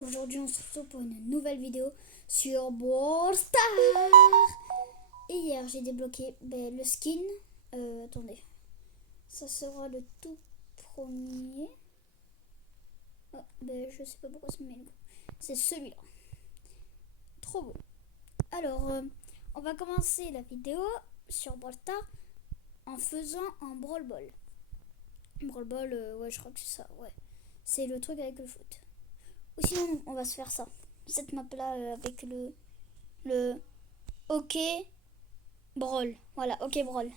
Aujourd'hui, on se retrouve pour une nouvelle vidéo sur Brawl Stars. Et hier, j'ai débloqué le skin. Attendez, ça sera le tout premier. Oh, je sais pas pourquoi ça me met le coup. C'est celui-là. Trop beau. Alors, on va commencer la vidéo sur Brawl Stars en faisant un Brawl Ball. Brawl Ball, ouais, je crois que c'est ça. Ouais, c'est le truc avec le foot. Ou sinon, on va se faire ça. Cette map là avec le OK Brawl. Voilà, OK Brawl.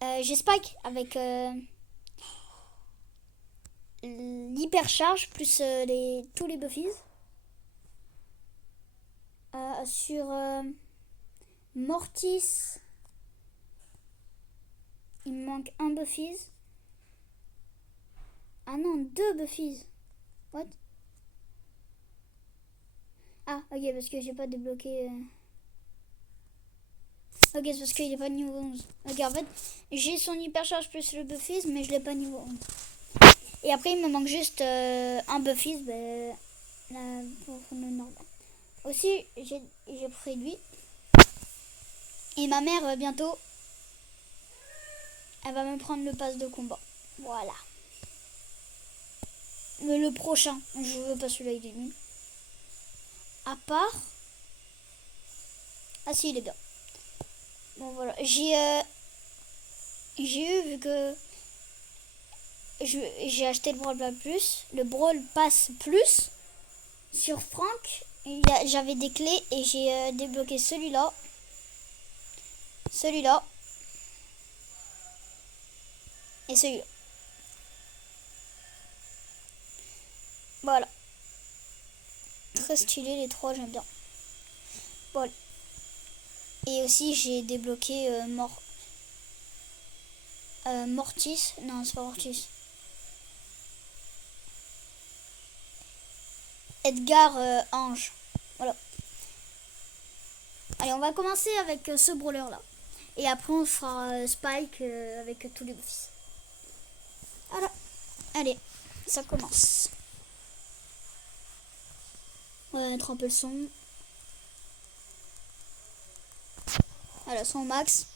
J'ai Spike avec l'hypercharge plus tous les buffies. Sur Mortis, il me manque un buffies. Ah non, deux buffies. What? Ah, ok, parce que j'ai pas débloqué. Ok, c'est parce qu'il est pas niveau 11. Ok, en fait, j'ai son hypercharge plus le buffies, mais je l'ai pas niveau 11. Et après, il me manque juste un buffies pour le normal. Aussi, j'ai pris lui. Et ma mère, bientôt, elle va me prendre le pass de combat. Voilà. Mais le prochain, je veux pas celui-là, il est nul. À part... Ah si, il est bien. Bon, voilà. J'ai eu, vu que j'ai acheté le Brawl Plus, le Brawl Pass Plus, sur Franck, j'avais des clés et j'ai débloqué celui-là. Celui-là. Et celui-là. Voilà. Très stylé les trois, j'aime bien. Voilà. Et aussi j'ai débloqué Mortis. Non, c'est pas Mortis. Edgar Ange. Voilà. Allez, on va commencer avec ce brawler là. Et après on fera Spike avec tous les buffs. Voilà. Allez, ça commence. On va mettre un peu le son. Voilà, son max.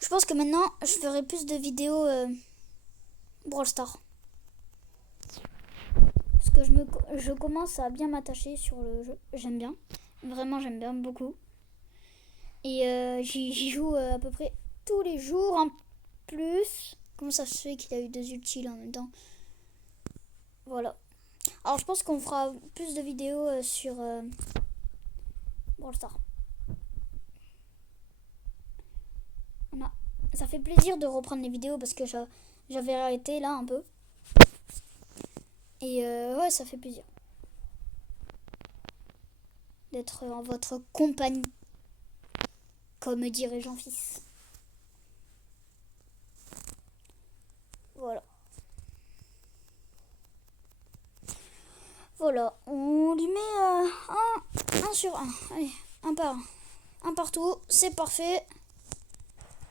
Je pense que maintenant je ferai plus de vidéos Brawl Stars. Parce que je commence à bien m'attacher sur le jeu. J'aime bien. Vraiment, j'aime bien beaucoup. Et j'y joue à peu près tous les jours en plus. Comment ça se fait qu'il a eu deux ultis là en même temps? Voilà. Alors je pense qu'on fera plus de vidéos sur Brawl Stars. Ça fait plaisir de reprendre les vidéos parce que j'avais arrêté là un peu. Et ouais, ça fait plaisir d'être en votre compagnie, comme dirait Jean-Fils. Voilà. Voilà, on lui met un sur un. Allez, un par un. Un partout, c'est parfait.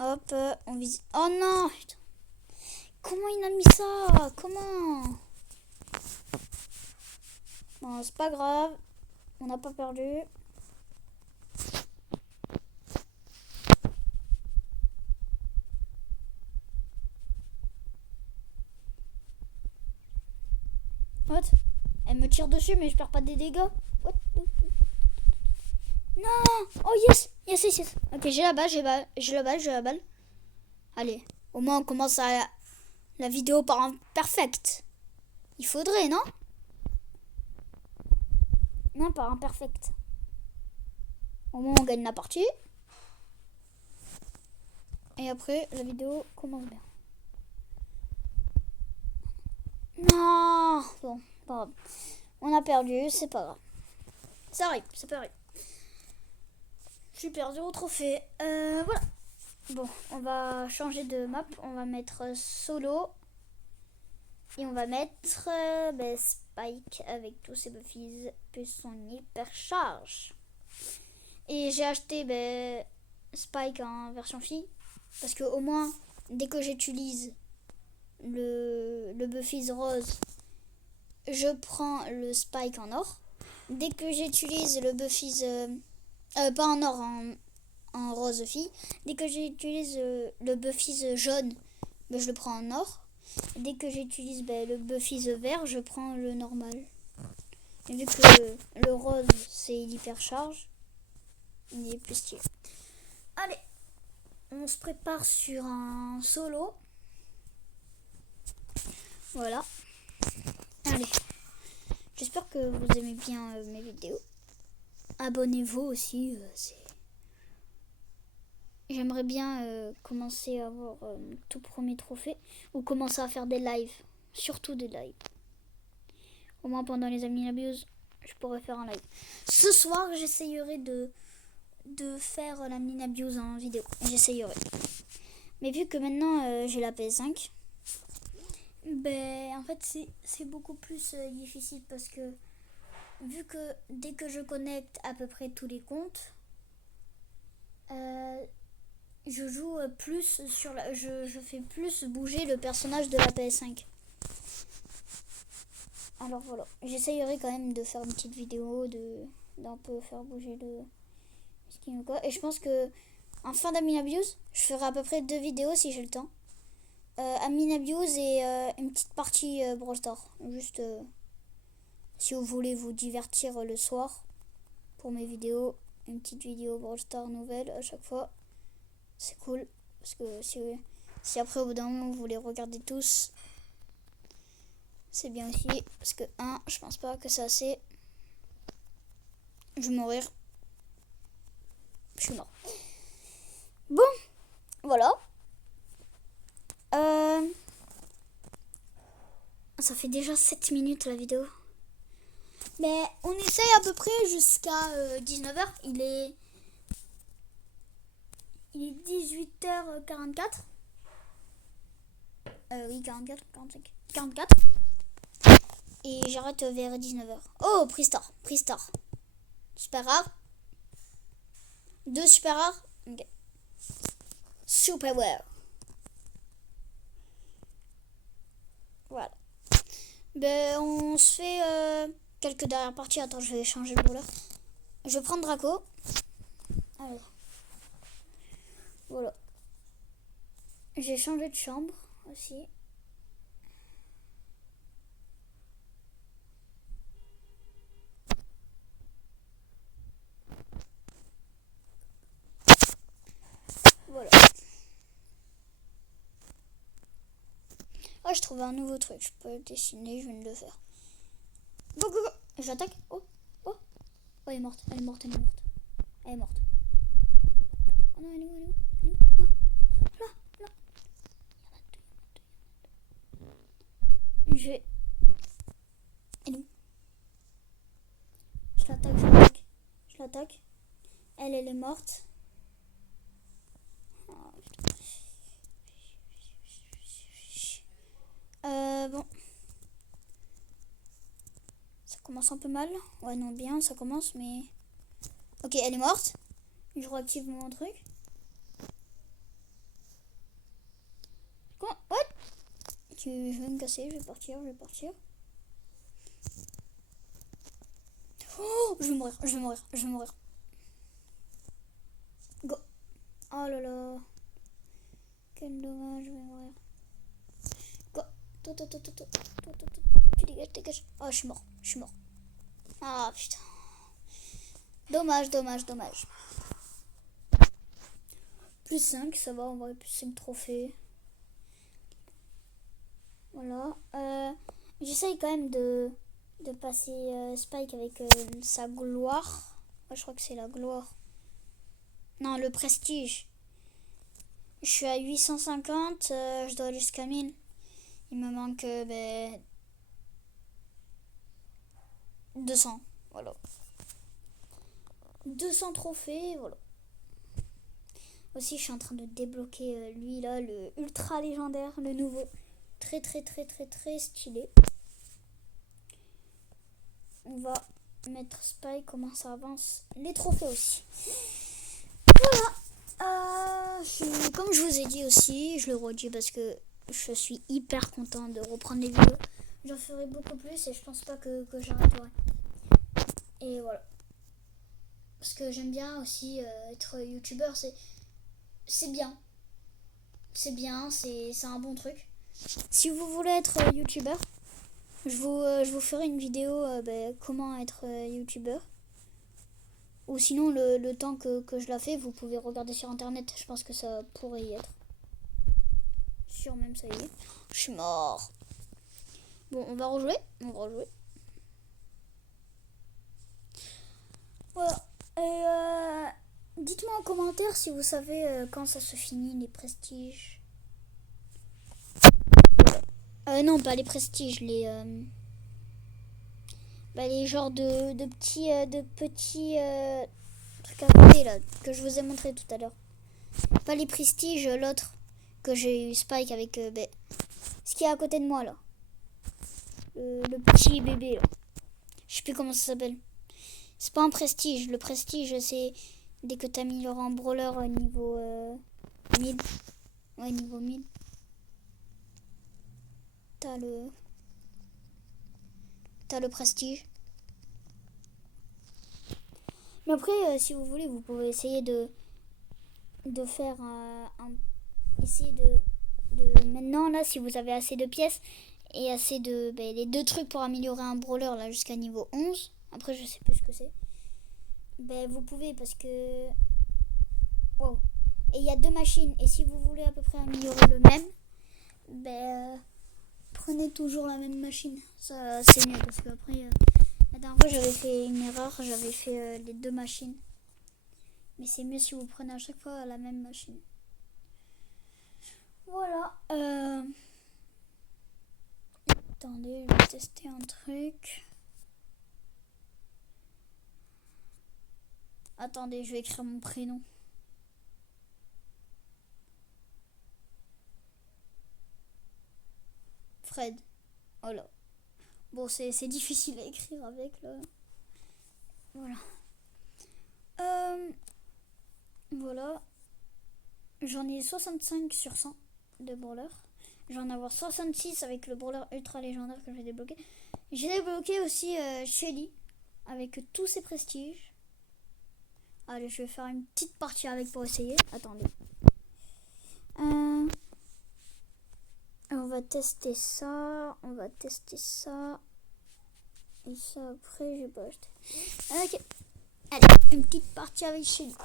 Hop, on vise. Oh non, putain. Comment il a mis ça? Comment? Bon, c'est pas grave. On n'a pas perdu. What? Elle me tire dessus, mais je perds pas des dégâts. What? Non! Oh yes! Yes, yes, yes. Ok, j'ai la balle, j'ai la balle. Allez, au moins on commence la vidéo par un perfect. Il faudrait, non? Non, par un perfect. Au moins on gagne la partie. Et après, la vidéo commence bien. Non! Bon, pas grave. On a perdu, c'est pas grave. Ça arrive, c'est pas grave. Je suis perdu au trophée. Voilà. Bon, on va changer de map. On va mettre solo. Et on va mettre Spike avec tous ses buffies plus son hypercharge. Et j'ai acheté Spike en version fille. Parce que au moins, dès que j'utilise le Buffy's rose, je prends le Spike en or. Dès que j'utilise le Buffy's... pas en or, en rose fille. Dès que j'utilise le Buffy's jaune, je le prends en or. Dès que j'utilise le Buffy's vert, je prends le normal. Et vu que le rose, c'est l'hypercharge, il est plus stylé. Allez, on se prépare sur un solo. Voilà. Allez. J'espère que vous aimez bien mes vidéos. Abonnez-vous aussi. J'aimerais bien commencer à avoir mon tout premier trophée. Ou commencer à faire des lives. Surtout des lives. Au moins pendant les Amine Abuse, je pourrais faire un live. Ce soir, j'essayerai de faire la Amine Abuse en vidéo. J'essayerai. Mais vu que maintenant j'ai la PS5, en fait c'est beaucoup plus difficile parce que vu que dès que je connecte à peu près tous les comptes, je joue plus sur je fais plus bouger le personnage de la PS5. Alors voilà, j'essayerai quand même de faire une petite vidéo d'un peu faire bouger le skin ou quoi. Et je pense que en fin d'Amine Abuse, je ferai à peu près 2 vidéos si j'ai le temps. Amine Abuse et une petite partie Brawl Stars. Juste si vous voulez vous divertir le soir pour mes vidéos, une petite vidéo Brawl Stars nouvelle à chaque fois. C'est cool parce que si après au bout d'un moment vous les regardez tous, c'est bien aussi parce que je pense pas que c'est assez. Je vais mourir. Je suis mort. Bon, voilà. Ça fait déjà 7 minutes la vidéo. Mais on essaye à peu près jusqu'à 19h. Il est 18h44. Oui, 44, 45, 44. Et j'arrête vers 19h. Oh, Pristar. Super rare. 2 super rares. Ok. Super rare. Voilà. On se fait quelques dernières parties. Attends, je vais changer de couleur. Je vais prendre Draco. Alors. Voilà. J'ai changé de chambre aussi. Voilà. Oh, je trouve un nouveau truc. Je peux le dessiner, je viens de le faire. Go, go, go. J'attaque. Oh, oh. Oh, elle est morte. Elle est morte. Oh non, elle est où? Non. Là. Je vais... Elle est où? Je l'attaque. Elle est morte. Oh, putain. Bon. Ça commence un peu mal. Ouais, non, bien, ça commence, mais... Ok, elle est morte. Je réactive mon truc. Quoi? What? Je vais me casser, je vais partir. Oh, je vais mourir. Go. Oh là là. Quel dommage, je vais mourir. Go. Tu dégages. Oh, je suis mort. Ah, putain. Dommage. Plus 5, ça va, on va plus 5 trophées. Voilà. J'essaye quand même de passer Spike avec sa gloire. Ouais, je crois que c'est la gloire. Non, le prestige. Je suis à 850, je dois aller jusqu'à 1000. Il me manque 200. Voilà. 200 trophées, voilà. Aussi, je suis en train de débloquer lui là, le ultra légendaire, le nouveau. Très stylé. On va mettre Spike, comment ça avance. Les trophées aussi. Voilà. Comme je vous ai dit aussi, je le redis parce que je suis hyper content de reprendre les vidéos. J'en ferai beaucoup plus et je pense pas que j'arrêterai. Et voilà. Parce que j'aime bien aussi être youtubeur, c'est bien. C'est bien, c'est un bon truc. Si vous voulez être youtubeur, je vous ferai une vidéo comment être youtubeur. Ou sinon le temps que je la fais, vous pouvez regarder sur internet. Je pense que ça pourrait y être. Sûr même, ça y est. Je suis mort. Bon, on va rejouer. Voilà. Et dites-moi en commentaire si vous savez quand ça se finit les prestiges. Non, pas les prestiges, les genres de petits trucs à côté là que je vous ai montré tout à l'heure. Pas les prestiges, l'autre que j'ai eu Spike avec ce qui est à côté de moi là. Le petit bébé là. Je sais plus comment ça s'appelle. C'est pas un prestige. Le prestige, c'est dès que t'améliores en brawler niveau 1000. Ouais, niveau 1000. T'as le prestige. Mais après, si vous voulez, vous pouvez essayer de faire essayer de maintenant là, si vous avez assez de pièces et assez de les deux trucs pour améliorer un brawler là jusqu'à niveau 11. Après, je sais plus ce que c'est. Vous pouvez parce que wow. Et il y a deux machines et si vous voulez à peu près améliorer le même, prenez toujours la même machine. Ça c'est mieux parce que après la dernière fois j'avais fait une erreur, j'avais fait les deux machines. Mais c'est mieux si vous prenez à chaque fois la même machine. Voilà. Attendez, je vais tester un truc. Attendez, je vais écrire mon prénom. Fred. Voilà. Bon, c'est difficile à écrire avec là. Voilà. Voilà. J'en ai 65 sur 100 de brawler. Je vais en avoir 66 avec le brawler ultra légendaire que j'ai débloqué. J'ai débloqué aussi Shelly avec tous ses prestiges. Allez, je vais faire une petite partie avec pour essayer. Attendez. On va tester ça. Et ça après, j'ai pas acheté. Ok. Allez, une petite partie avec Shelly.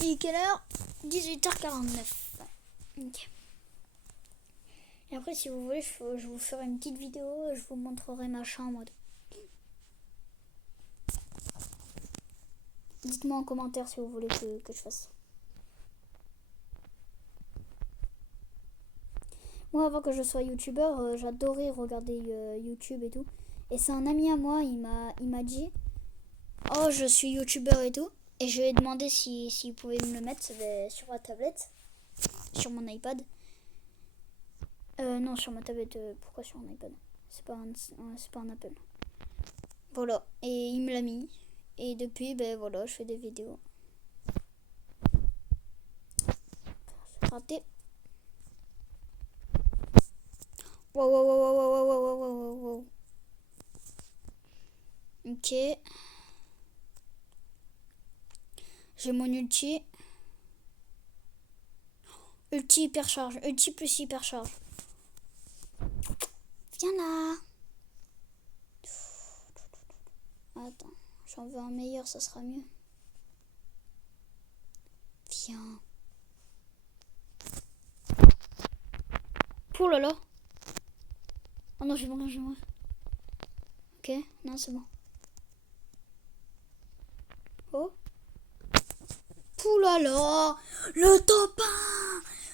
Il est quelle heure? 18h49. Ok. Et après, si vous voulez, je vous ferai une petite vidéo. Je vous montrerai ma chambre. Dites-moi en commentaire si vous voulez que je fasse. Moi, avant que je sois youtubeur, j'adorais regarder YouTube et tout. Et c'est un ami à moi, il m'a dit oh, je suis youtubeur et tout. Et je lui ai demandé s'il pouvait me le mettre sur ma tablette, sur mon iPad. Non, sur ma tablette. Pourquoi sur un iPad? C'est pas un Apple. Voilà. Et il me l'a mis. Et depuis, voilà, je fais des vidéos. C'est raté. Wow. Ok. J'ai mon ulti. Ulti hypercharge. Ulti plus hypercharge. Viens là. Attends. J'en veux un meilleur, ça sera mieux. Viens. Oh là là. Oh non, je vais mourir. Ok, non, c'est bon. Oh. Ouh là là. Le top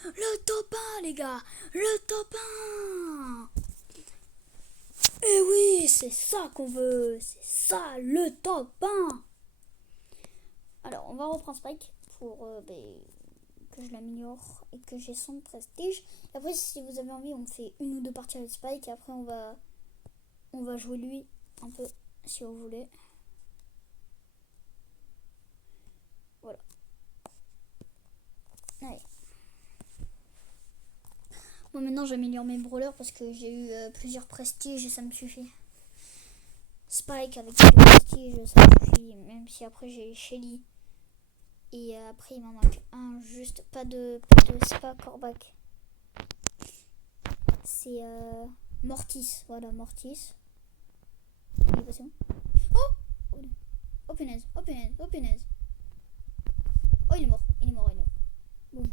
1. Le top 1, les gars. Le top 1. Eh oui, c'est ça qu'on veut. C'est ça, le top 1. Alors, on va reprendre Spike pour que je l'améliore et que j'ai son prestige. Et après, si vous avez envie, on fait une ou deux parties avec Spike. Et après, on va jouer lui un peu, si vous voulez. Voilà. Allez. Moi maintenant j'améliore mes brawlers parce que j'ai eu plusieurs prestiges et ça me suffit. Spike avec tous les prestiges, ça me suffit. Même si après j'ai Shelly. Et après il m'en manque un, juste pas de Spa Corbac. C'est Mortis, voilà Mortis. Il est passé où? Oh! Oh punaise, oh punaise, oh punaise. Oh il est mort, il est mort, il est mort. Boum.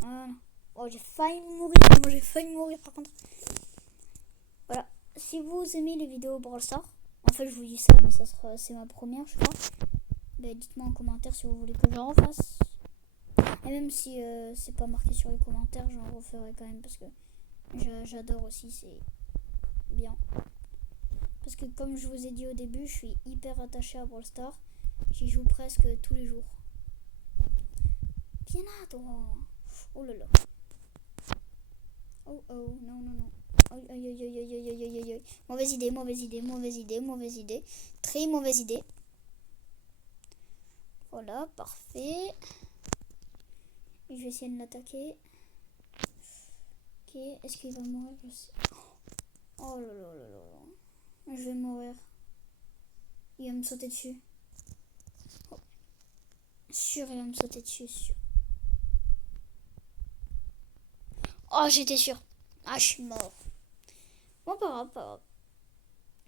Voilà. Oh j'ai failli mourir, moi j'ai failli mourir par contre. Voilà, si vous aimez les vidéos Brawl Stars, en fait je vous dis ça mais c'est ma première je crois. Ben, dites-moi en commentaire si vous voulez que j'en refasse. Et même si c'est pas marqué sur les commentaires, j'en referai quand même parce que j'adore aussi, c'est bien. Parce que comme je vous ai dit au début, je suis hyper attachée à Brawl Stars. J'y joue presque tous les jours. Viens là toi. Oh là là. Oh oh, non non non. Aïe aïe aïe aïe aïe aïe aïe aïe aïe. Mauvaise idée, mauvaise idée, mauvaise idée, mauvaise idée. Très mauvaise idée. Voilà, parfait. Je vais essayer de l'attaquer. Ok, est-ce qu'il va mourir? Je sais. Oh là là là là. Je vais mourir. Il va me sauter dessus. Oh. Sûr, il va me sauter dessus, sûr. Oh, j'étais sûr. Ah, je suis mort. Bon, pas grave, pas grave.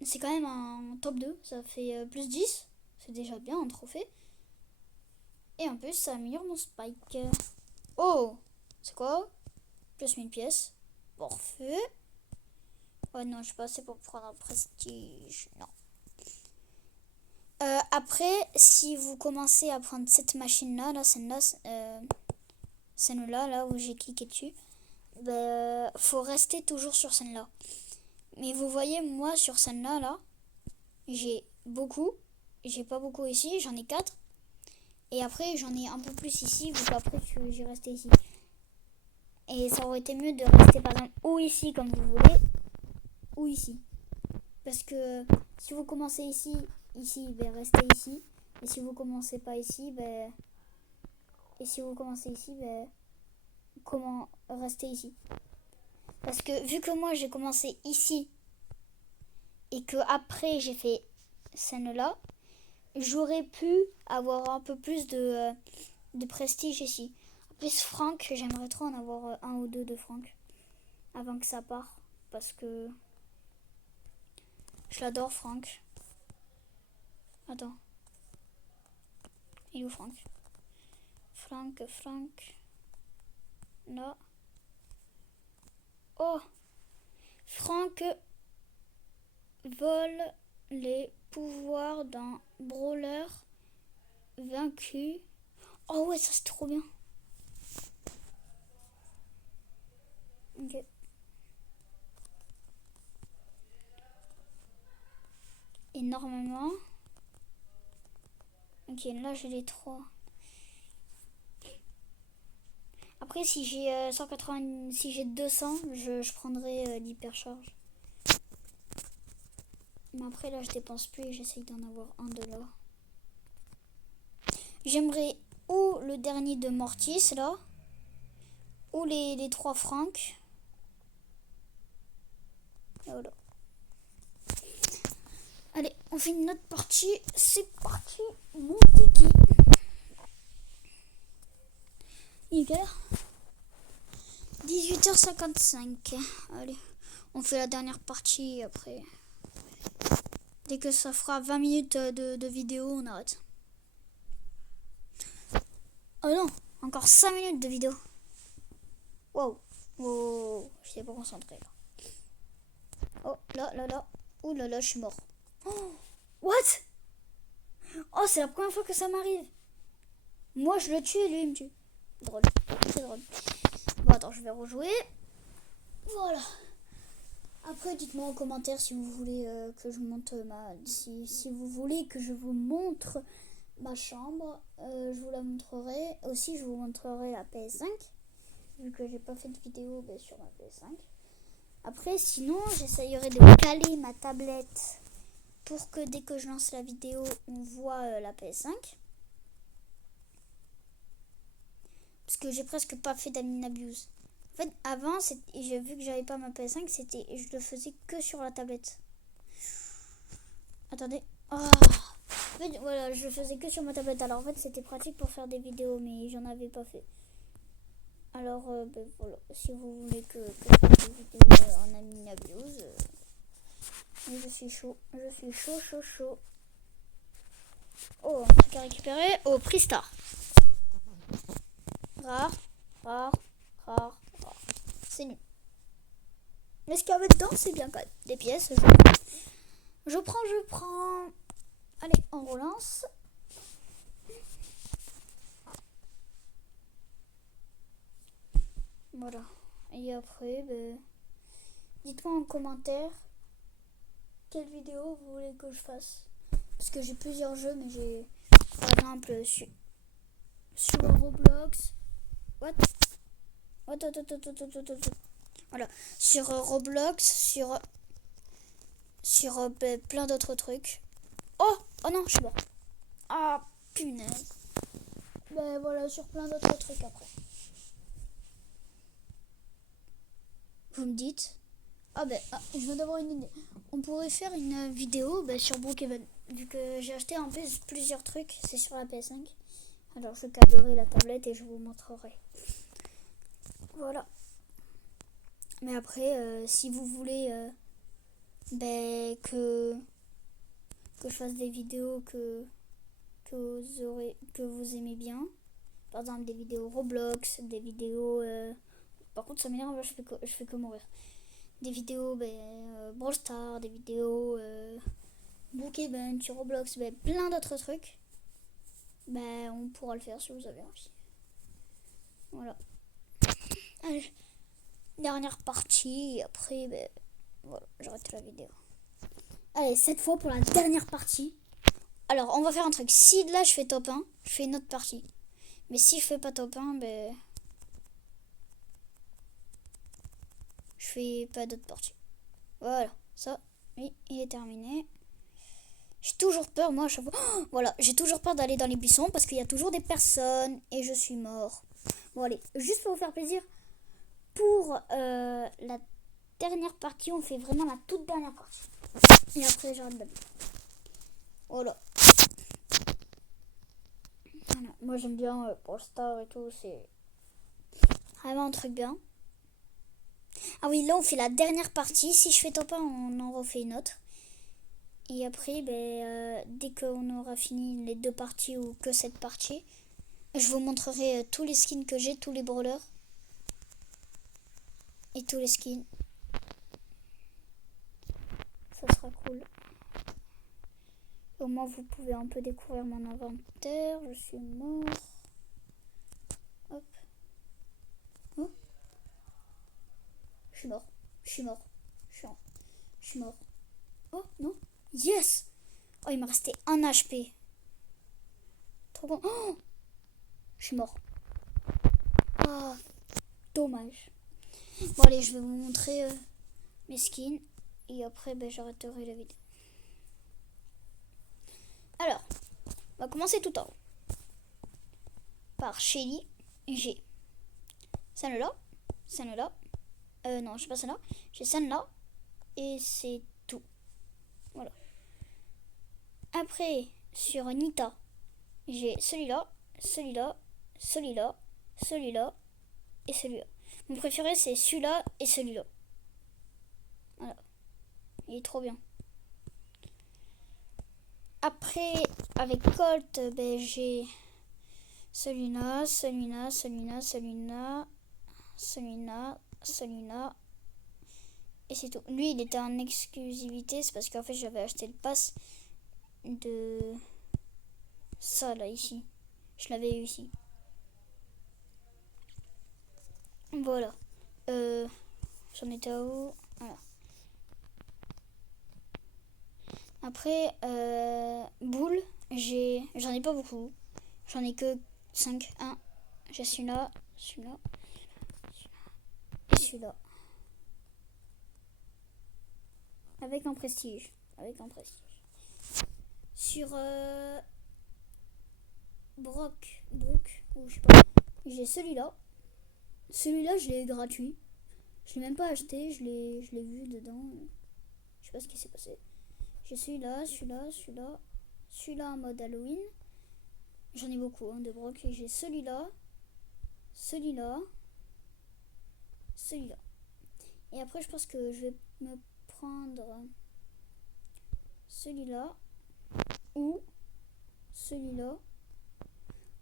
C'est quand même un top 2. Ça fait plus 10. C'est déjà bien, un trophée. Et en plus, ça améliore mon spike. Oh, c'est quoi? Plus 1000 pièces. Parfait. Oh non, je suis pas assez pour prendre un prestige. Non. Après, si vous commencez à prendre cette machine-là, celle-là, là où j'ai cliqué dessus, faut rester toujours sur celle-là. Mais vous voyez, moi, sur celle-là, là, j'ai beaucoup. J'ai pas beaucoup ici, j'en ai 4. Et après, j'en ai un peu plus ici, vu qu'après, j'ai resté ici. Et ça aurait été mieux de rester, par exemple, ou ici, comme vous voulez, ou ici. Parce que si vous commencez ici, restez ici. Et si vous commencez pas ici, comment rester ici? Parce que vu que moi j'ai commencé ici et que après j'ai fait celle-là, j'aurais pu avoir un peu plus de prestige ici. En plus Franck, j'aimerais trop en avoir un ou deux de Franck avant que ça parte parce que je l'adore Franck. Attends. Il est où Franck? Franck. Là. Oh! Franck vole les pouvoirs d'un brawler vaincu. Oh ouais, ça c'est trop bien. Ok. Et normalement... Ok, là j'ai les 3. Après, si j'ai 180, si j'ai 200, je prendrai l'hypercharge. Mais après, là, je dépense plus et j'essaye d'en avoir un de là. J'aimerais ou le dernier de Mortis, là, ou les 3 francs. Et voilà. Allez, on fait une autre partie. C'est parti, mon kiki. Il est quelle heure? 18h55. Allez, on fait la dernière partie après. Dès que ça fera 20 minutes de vidéo, on arrête. Oh non, encore 5 minutes de vidéo. Wow. Oh, je suis pas concentré là. Oh, là. Ouh là là, je suis mort. Oh, what? Oh, c'est la première fois que ça m'arrive. Moi, je le tue et lui, il me tue. Drôle. C'est drôle. Bon, attends, je vais rejouer. Voilà. Après, dites-moi en commentaire si vous voulez que je monte si vous voulez que je vous montre ma chambre. Je vous la montrerai. Aussi, je vous montrerai la PS5. Vu que j'ai pas fait de vidéo sur ma PS5. Après, sinon, j'essayerai de caler ma tablette pour que dès que je lance la vidéo, on voit la PS5. Parce que j'ai presque pas fait d'admin abuse. En fait, avant, j'ai vu que j'avais pas ma PS5, je le faisais que sur la tablette. Attendez. Oh. En fait, voilà, je le faisais que sur ma tablette. Alors en fait, c'était pratique pour faire des vidéos, mais j'en avais pas fait. Alors, ben, voilà, si vous voulez que je fasse des vidéos en Amina Abuse, je suis chaud. Je suis chaud, chaud, chaud. Oh, un truc à récupérer. Oh, prix star. Rare, rare, rare, rare. C'est nul. Mais ce qu'il y avait dedans, c'est bien quand même. Des pièces, je prends. Allez, on relance. Voilà. Et après, ben, dites-moi en commentaire quelle vidéo vous voulez que je fasse. Parce que j'ai plusieurs jeux, mais j'ai par exemple sur Roblox. What? Voilà. Sur Roblox, sur ben, plein d'autres trucs. Oh non, je suis mort. Ah, punaise. Ben voilà, sur plein d'autres trucs après. Vous me dites. Je viens d'avoir une idée. On pourrait faire une vidéo sur Brookhaven. Vu que j'ai acheté en plus plusieurs trucs, c'est sur la PS5. Alors je câblerai la tablette et je vous montrerai. Voilà. Mais après, si vous voulez que je fasse des vidéos que vous aimez bien, par exemple des vidéos Roblox, des vidéos... par contre ça m'énerve, je fais que mourir. Des vidéos Brawl Stars, des vidéos Brookhaven sur Roblox, plein d'autres trucs. On pourra le faire si vous avez envie. Voilà. Allez, dernière partie, et après, voilà, j'arrête la vidéo. Allez, cette fois pour la dernière partie. Alors, on va faire un truc. Si là je fais top 1, je fais une autre partie. Mais si je fais pas top 1, je fais pas d'autre partie. Voilà, ça, oui, il est terminé. J'ai toujours peur, moi, à chaque fois. Oh, voilà, j'ai toujours peur d'aller dans les buissons parce qu'il y a toujours des personnes et je suis mort. Bon, allez, juste pour vous faire plaisir, pour la dernière partie, on fait vraiment la toute dernière partie. Et après, j'arrête de. Voilà. Moi, j'aime bien Brawl Stars et tout, c'est vraiment un truc bien. Ah oui, là, on fait la dernière partie. Si je fais top 1, on en refait une autre. Et après, dès qu'on aura fini les deux parties ou que cette partie, je vous montrerai tous les skins que j'ai, tous les brawlers. Et tous les skins. Ça sera cool. Au moins, vous pouvez un peu découvrir mon inventaire. Je suis mort. Hop. Oh. Je suis mort. Je suis mort. Je suis mort. Oh, non. Yes. Oh, il m'a resté 1 HP. Trop bon. Oh, je suis mort. Oh, dommage. Bon, allez, je vais vous montrer mes skins. Et après, j'arrêterai la vidéo. Alors, on va commencer tout en haut. Par Shelly, j'ai celle-là, celle-là. Non, je sais pas celle-là. J'ai celle-là. Et c'est tout. Voilà. Après, sur Nita, j'ai celui-là, celui-là, celui-là, celui-là et celui-là. Mon préféré, c'est celui-là et celui-là. Voilà. Il est trop bien. Après, avec Colt, j'ai celui-là, celui-là, celui-là, celui-là, celui-là, celui-là. Et c'est tout. Lui, il était en exclusivité. C'est parce qu'en fait, j'avais acheté le pass de ça, là, ici. Je l'avais eu ici. Voilà. J'en étais à où? Voilà. Après, boule, j'en ai pas beaucoup. J'en ai que 5. 1. J'ai celui-là, celui-là, et celui-là. Avec un prestige. Avec un prestige. Sur Brook, ou je sais pas. J'ai celui-là, Celui-là, je l'ai eu gratuit. Je l'ai même pas acheté, je l'ai vu dedans. Je sais pas ce qui s'est passé. J'ai celui-là, celui-là en mode Halloween. J'en ai beaucoup de broc. J'ai celui-là, celui-là, celui-là. Et après, je pense que je vais me prendre celui-là ou celui-là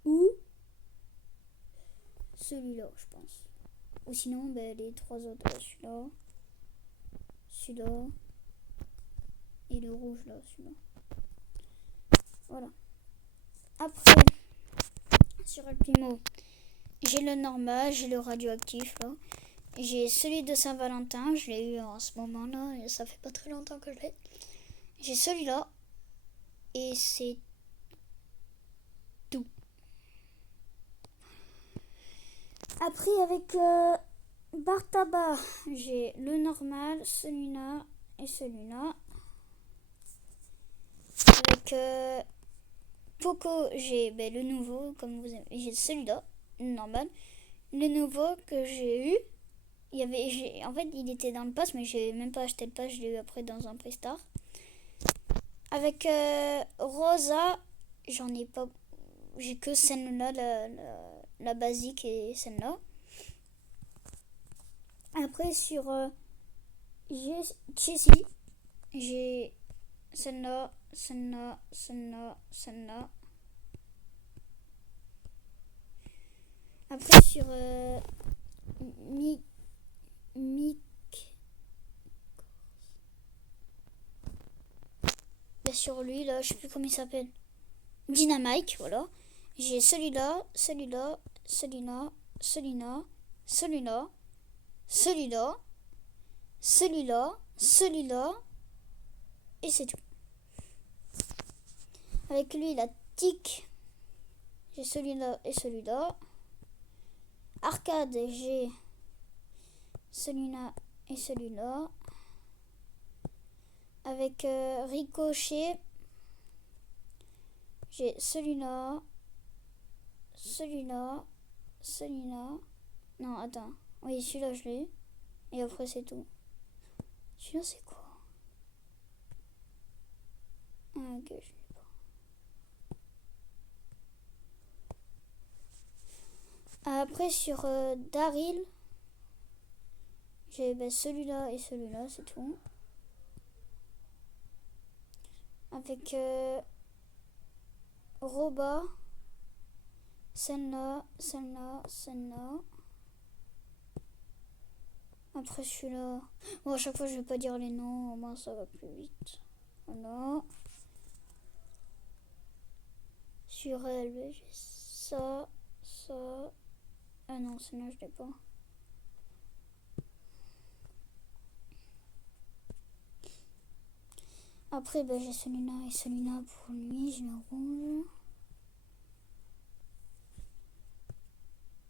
ou celui-là, je pense. Ou sinon, les trois autres, celui-là, celui-là et le rouge là, celui-là. Voilà. Après, sur El Primo, j'ai le normal, j'ai le radioactif là. J'ai celui de Saint-Valentin, je l'ai eu en ce moment là, et ça fait pas très longtemps que je l'ai. J'ai celui-là et c'est tout. Après avec Bar Tabac, j'ai le normal, celui-là et celui-là. Avec Poco, j'ai le nouveau, comme vous avez, j'ai celui-là, le normal. Le nouveau que j'ai eu, en fait, il était dans le pass, mais j'ai même pas acheté le pass, je l'ai eu après dans un Prestar. Avec Rosa, j'en ai pas, j'ai que celle-là, la basique et celle-là. Après sur Jessie, j'ai celle-là, celle-là, celle-là, celle-là. Après sur sur lui là, je sais plus comment il s'appelle. Dynamite, voilà. J'ai celui-là, celui-là, celui-là, celui-là, celui-là, celui-là, celui-là, celui-là, et c'est tout. Avec lui, la tic, j'ai celui-là et celui-là. Arcade, j'ai celui-là et celui-là. Avec Ricochet, j'ai celui-là, celui-là, celui-là. Non, attends. Oui, celui-là, je l'ai. Et après, c'est tout. Celui-là, c'est quoi? Ah, ok, je l'ai pas. Après, sur Daryl, j'ai celui-là et celui-là, c'est tout. Avec Roba, celle-là, celle-là, celle-là. Après celui-là. Bon, à chaque fois, je vais pas dire les noms, au moins ça va plus vite. Voilà. Sur elle, j'ai ça, ça. Ah non, celle-là, je l'ai pas. Après, j'ai celui-là et celui-là pour lui. J'ai le rouge.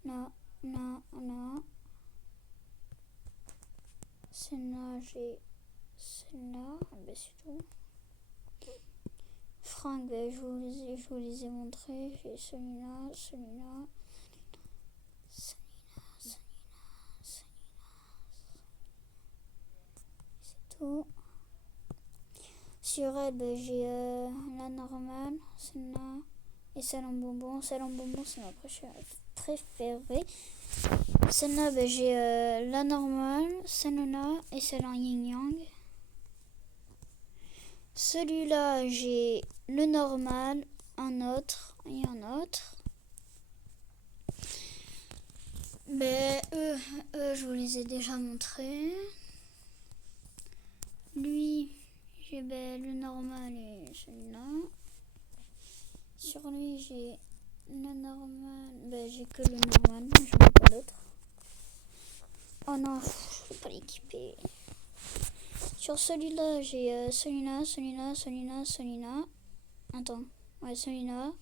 Là, là, là. Celle-là, j'ai celle-là. C'est tout. Franck, je vous les ai montrés. J'ai celui-là, celui-là. Celui-là, celui-là, celui-là. C'est tout. Sur elle, j'ai la normale, celle-là, et celle en bonbon. Celle en bonbon, c'est ma préférée. Celle-là, j'ai la normale, celle-là, et celle en yin-yang. Celui-là, j'ai le normal, un autre et un autre. Je vous les ai déjà montrés. Lui, j'ai le normal et celui-là. Sur lui, j'ai le normal. J'ai que le normal, j'en ai pas d'autre. Oh non, je vais pas l'équiper. Sur celui-là, j'ai celui-là, celui-là, celui-là, celui-là. Attends, ouais, celui-là.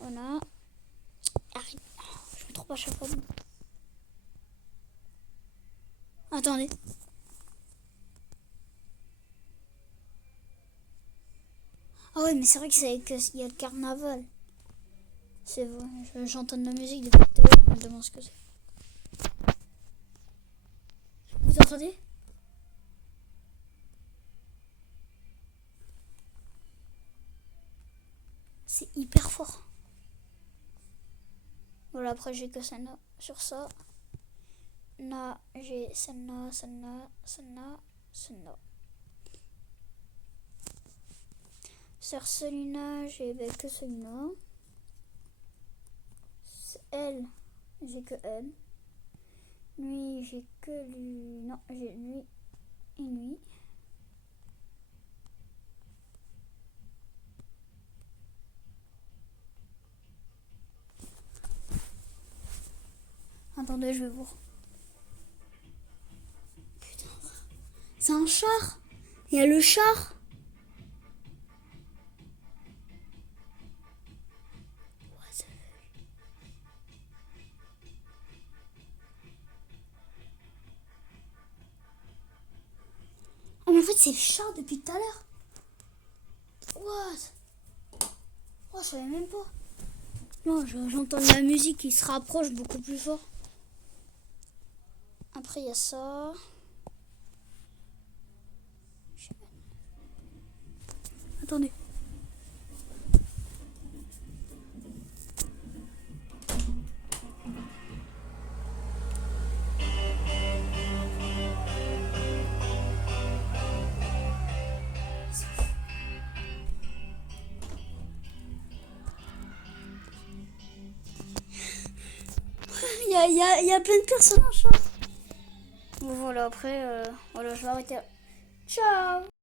Voilà. Arrête. Je me trompe à chaque fois. Attendez. Ah ouais, mais c'est vrai que c'est qu'il y a le carnaval. C'est vrai, j'entends de la musique depuis tout à l'heure, je me demande ce que c'est. Vous entendez? C'est hyper fort. Voilà, après j'ai que celle-là. Sur ça, là j'ai celle-là, celle-là, celle-là, celle-là. Sur celui-là, j'ai que celui-là. Elle, j'ai que elle. Lui, j'ai que lui. Non, j'ai lui et lui. Attendez, je vais voir. Putain, c'est un char. Il y a le char. Oh, mais en fait, c'est le char depuis tout à l'heure. What? Oh, je savais même pas. Non, j'entends la musique qui se rapproche beaucoup plus fort. Après, il y a ça. Attendez. Il y a plein de personnages. Bon, voilà, après, voilà, je vais arrêter. Ciao!